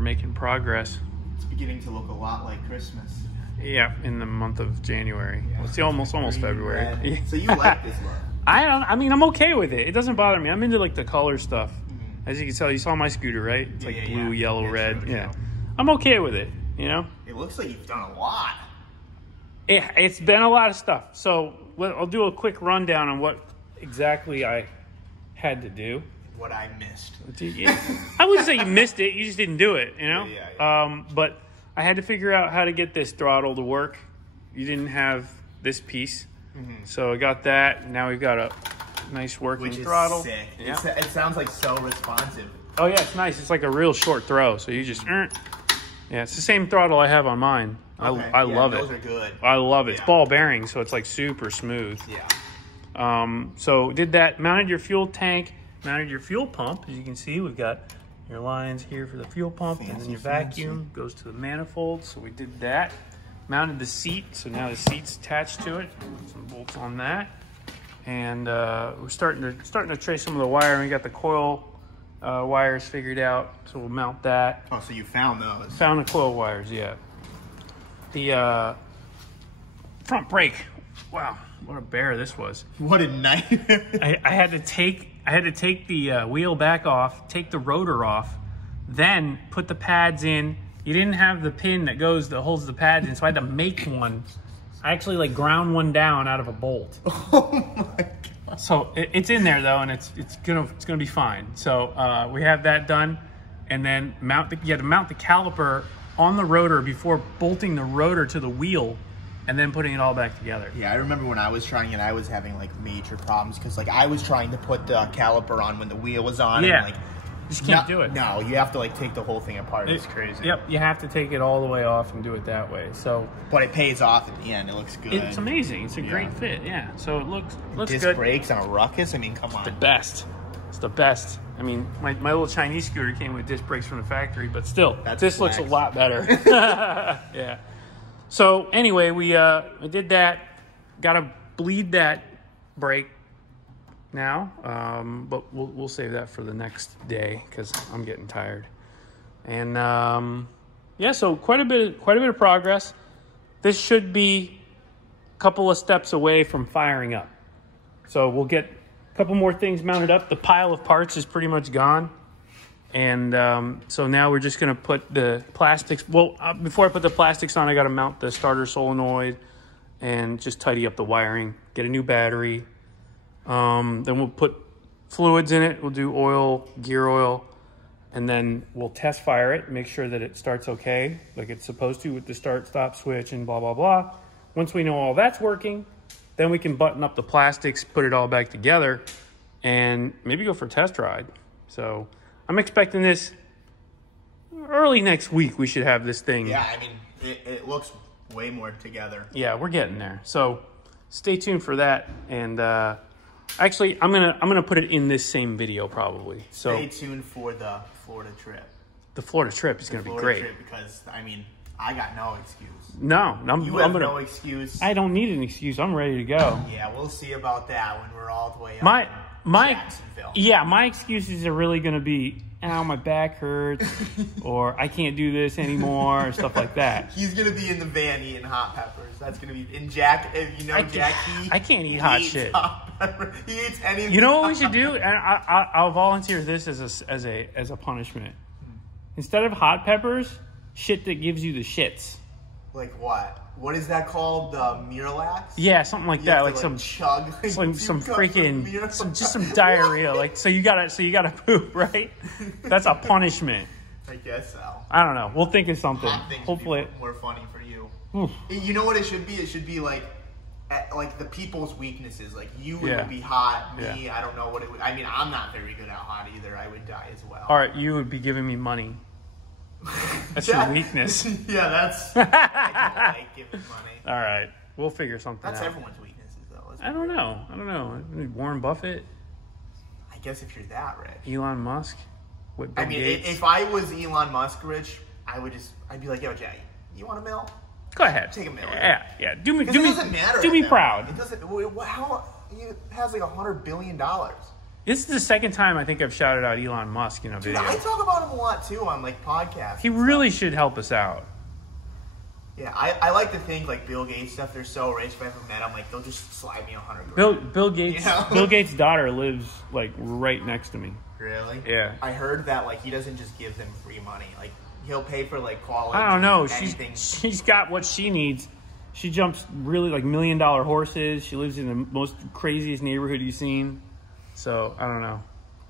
we're making progress. It's beginning to look a lot like Christmas. Yeah, in the month of January. Yeah. Well, it's almost February. So you like this look? I mean, I'm okay with it. It doesn't bother me. I'm into like the color stuff. As you can tell, you saw my scooter, right? It's like blue, yellow, red. Yeah. I'm okay with it, you know? It looks like you've done a lot. It's been a lot of stuff. So I'll do a quick rundown on what exactly I had to do. What I missed. I wouldn't say you missed it. You just didn't do it, you know? Yeah. But I had to figure out how to get this throttle to work. You didn't have this piece. So I got that. Now we've got a nice working throttle. Which is sick. Yeah. It sounds like so responsive. Oh, yeah, it's nice. It's like a real short throw. So you just... Yeah, it's the same throttle I have on mine. Okay. I love it. Those are good. I love it. It's ball bearing, so it's like super smooth. Yeah. So did that. Mounted your fuel tank. Mounted your fuel pump. As you can see, we've got your lines here for the fuel pump. And then your vacuum goes to the manifold. So we did that. Mounted the seat, so now the seat's attached to it. Some bolts on that, and we're starting to trace some of the wiring. We got the coil wires figured out, so we'll mount that. Oh, so you found those? Found the coil wires, yeah. The front brake. Wow, what a bear this was! What a nightmare! I had to take the wheel back off, take the rotor off, then put the pads in. You didn't have the pin that holds the pads in, so I had to make one. I actually like ground one down out of a bolt. Oh my god! So it's in there though, and it's gonna be fine. So we have that done, and then you had to mount the caliper on the rotor before bolting the rotor to the wheel, and then putting it all back together. Yeah, I remember when I was trying it, I was having like major problems because like I was trying to put the caliper on when the wheel was on. Yeah. And, like, you just can't do it. No, you have to like take the whole thing apart. It's crazy. Yep, you have to take it all the way off and do it that way. So, but it pays off at the end. It looks good. It's amazing. It's a great fit. Yeah. So it looks Disc good. brakes on a Ruckus. I mean, come on. The best. It's the best. I mean, my little Chinese scooter came with disc brakes from the factory, but still, this looks a lot better. Yeah. So anyway, we did that. Got to bleed that brake now, but we'll save that for the next day because I'm getting tired. And yeah, so quite a bit of progress. This should be a couple of steps away from firing up. So we'll get a couple more things mounted up. The pile of parts is pretty much gone. And so now we're just going to put the plastics. Well, before I put the plastics on, I got to mount the starter solenoid and just tidy up the wiring, get a new battery. Then we'll put fluids in it. We'll do oil, gear oil, and then we'll test fire it, make sure that it starts okay, like it's supposed to with the start-stop switch and blah, blah, blah. Once we know all that's working, then we can button up the plastics, put it all back together, and maybe go for a test ride. So I'm expecting this early next week. We should have this thing. Yeah, I mean, it looks way more together. Yeah, we're getting there. So stay tuned for that. And actually, I'm gonna put it in this same video probably. So stay tuned for the Florida trip. The Florida trip is gonna be great. Trip because I mean, I got no excuse. No, you have no excuse. I don't need an excuse. I'm ready to go. Yeah, we'll see about that when we're all the way up. Jacksonville. Yeah, my excuses are really going to be, ow, my back hurts, or I can't do this anymore, or stuff like that. He's going to be in the van eating hot peppers. That's going to be in I can't eat hot shit. Hot pepper. He eats anything. You know what we should do? And I'll volunteer this as a punishment. Instead of hot peppers, shit that gives you the shits. Like what? What is that called? Miralax? Yeah, something like that. Like some chug. Like some freaking just some diarrhea. Like so you gotta poop, right? That's a punishment. I guess so. I don't know. We'll think of something. Hopefully more funny for you. Oof. You know what it should be? It should be like the people's weaknesses. Like you would be hot. Me, I don't know what it would. I mean, I'm not very good at hot either. I would die as well. All right, you would be giving me money. That's your weakness. Yeah, that's. I don't like giving money. All right, we'll figure something out. That's everyone's weaknesses, though. I don't know. Warren Buffett. I guess if you're that rich. Elon Musk. I mean, if I was Elon Musk rich, I'd be like, yo, Jay, you want a mill? Go ahead. Take a mill. Yeah. Do me. It doesn't matter. Do me proud. It doesn't. How? He has like $100 billion. This is the second time I think I've shouted out Elon Musk in a video. I talk about him a lot, too, on, like, podcasts. He really should help us out. Yeah, I like to think, like, Bill Gates stuff, they're so rich. If I ever met them, like, they'll just slide me $100 Bill Gates, you know? Bill Gates' daughter lives, like, right next to me. Really? Yeah. I heard that, like, he doesn't just give them free money. Like, he'll pay for, like, college. I don't know. Anything. She's got what she needs. She jumps really, like, $1 million horses. She lives in the most craziest neighborhood you've seen. So, I don't know.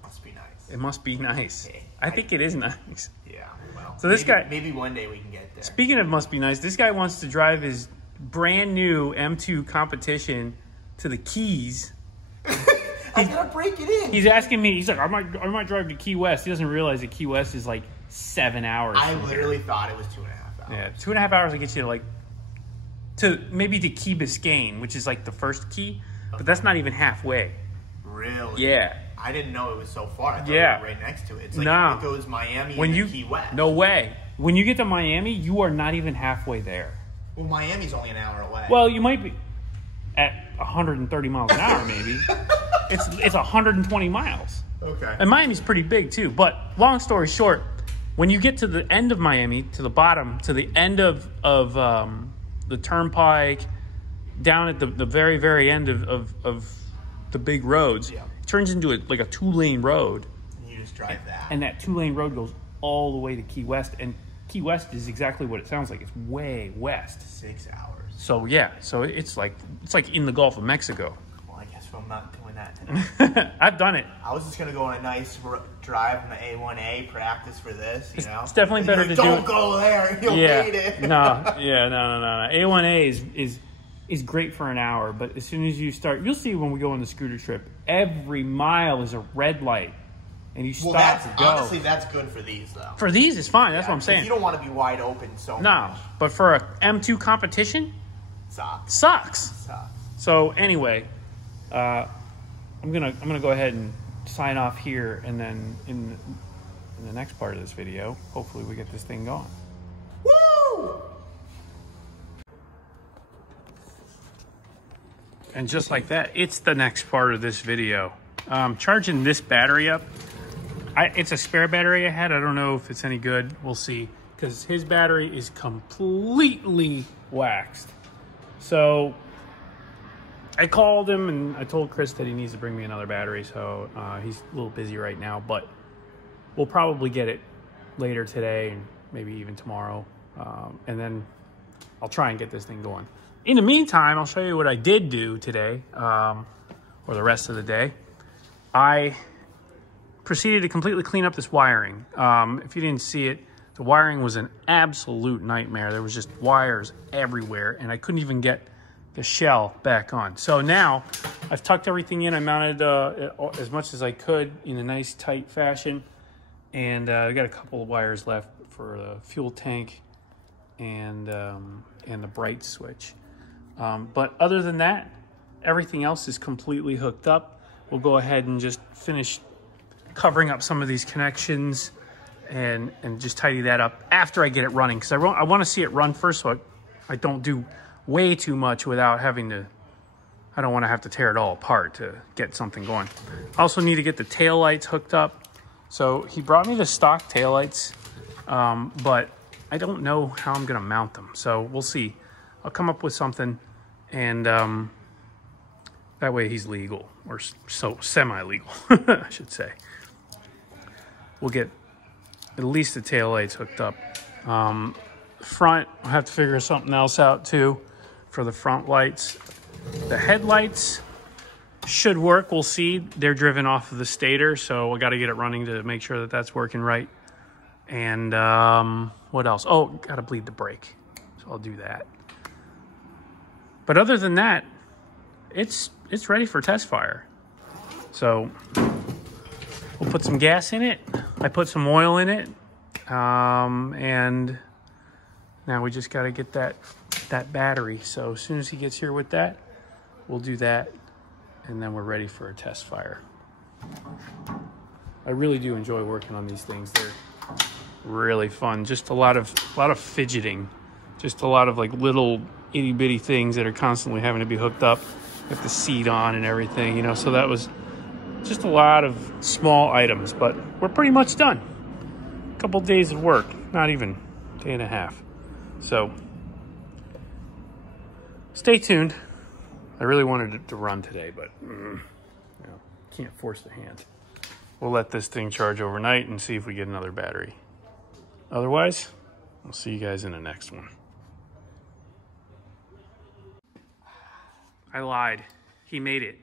Must be nice. It must be nice. Okay. I think it is nice. Yeah, well. So this guy... Maybe one day we can get there. Speaking of must be nice, this guy wants to drive his brand new M2 competition to the Keys. I gotta break it in. He's asking me, he's like, I might drive to Key West. He doesn't realize that Key West is like 7 hours. I literally thought it was 2.5 hours. Yeah, 2.5 hours to get you to like, maybe to Key Biscayne, which is like the first key, but that's not even halfway. Really? Yeah. I didn't know it was so far. I thought it was right next to it. It's like it goes Miami and Key West. No way. When you get to Miami, you are not even halfway there. Well, Miami's only an hour away. Well, you might be at 130 miles an hour, maybe. It's 120 miles. Okay. And Miami's pretty big, too. But long story short, when you get to the end of Miami, to the bottom, to the end of the turnpike, down at the very, very end of the big roads, yeah. It turns into a 2-lane road. And you just drive that. And that 2-lane road goes all the way to Key West. And Key West is exactly what it sounds like. It's way west. 6 hours. So, yeah. So, it's like in the Gulf of Mexico. Well, I guess I'm not doing that today. I've done it. I was just going to go on a nice drive on the A1A, practice for this, you know? It's definitely better to do it. Don't go there. You'll hate it. No. A1A is great for an hour, but as soon as you start, you'll see when we go on the scooter trip, every mile is a red light, and you stop to go. Honestly, that's good for these, though. For these, it's fine. That's what I'm saying. You don't want to be wide open so much. No, but for a M2 competition, sucks. So anyway, I'm gonna go ahead and sign off here, and then in the next part of this video, hopefully we get this thing going. Woo! And just like that, it's the next part of this video. Charging this battery up. It's a spare battery I had. I don't know if it's any good. We'll see. Because his battery is completely waxed. So I called him and I told Chris that he needs to bring me another battery. So he's a little busy right now. But we'll probably get it later today and maybe even tomorrow. And then I'll try and get this thing going. In the meantime, I'll show you what I did do today, or the rest of the day. I proceeded to completely clean up this wiring. If you didn't see it, the wiring was an absolute nightmare. There was just wires everywhere, and I couldn't even get the shell back on. So now, I've tucked everything in. I mounted as much as I could in a nice, tight fashion. And I got a couple of wires left for the fuel tank and the bright switch. But other than that, everything else is completely hooked up. We'll go ahead and just finish covering up some of these connections and just tidy that up after I get it running. Because I want to see it run first so I don't do way too much without having to... I don't want to have to tear it all apart to get something going. I also need to get the taillights hooked up. So he brought me the stock taillights, but I don't know how I'm going to mount them. So we'll see. I'll come up with something. And that way he's legal, or so semi-legal, I should say. We'll get at least the taillights hooked up. Front, I'll have to figure something else out too for the front lights. The headlights should work. We'll see. They're driven off of the stator, so I got to get it running to make sure that that's working right. And what else? Oh, got to bleed the brake, so I'll do that. But other than that, it's ready for test fire. So we'll put some gas in it. I put some oil in it. And now we just got to get that battery. So as soon as he gets here with that, we'll do that. And then we're ready for a test fire. I really do enjoy working on these things. They're really fun. Just a lot of fidgeting. Just a lot of like little itty bitty things that are constantly having to be hooked up with the seat on and everything, you know. So that was just a lot of small items, but we're pretty much done. A couple days of work, not even a day and a half. So stay tuned. I really wanted it to run today, but can't force the hand. We'll let this thing charge overnight and see if we get another battery. Otherwise, I'll see you guys in the next one. I lied. He made it.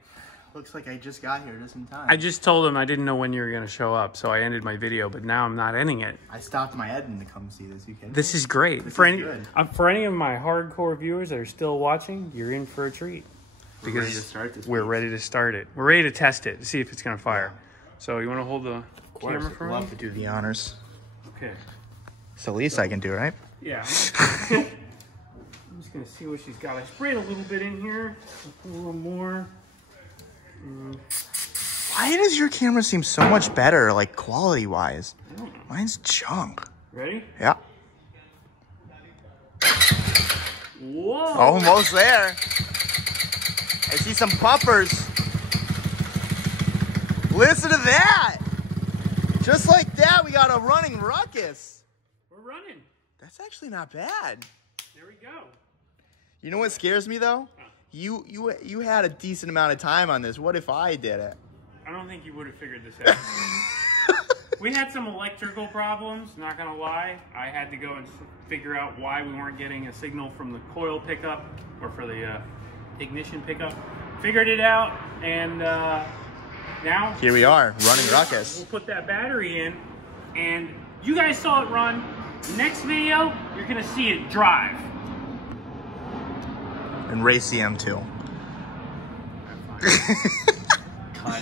Looks like I just got here just in time. I just told him I didn't know when you were going to show up, so I ended my video, but now I'm not ending it. I stopped my editing to come see this. You kidding? This is great. For any of my hardcore viewers that are still watching, you're in for a treat. Because we're ready to start this. We're ready to start it. We're ready to test it to see if it's going to fire. So you want to hold the camera for me? I'd love to do the honors. Okay. It's the least I can do, right? Yeah. I'm just going to see what she's got. I sprayed a little bit in here. A little more. Why does your camera seem so much better, like quality-wise? Mine's junk. Ready? Yeah. Whoa. Almost there. I see some puffers. Listen to that. Just like that, we got a running Ruckus. We're running. That's actually not bad. There we go. You know what scares me, though? You had a decent amount of time on this. What if I did it? I don't think you would have figured this out. We had some electrical problems, not gonna lie. I had to go and figure out why we weren't getting a signal from the coil pickup or for the ignition pickup. Figured it out, and now here we are, running Ruckus. We'll put that battery in, and you guys saw it run. Next video, you're gonna see it drive. And race the M2. Cut.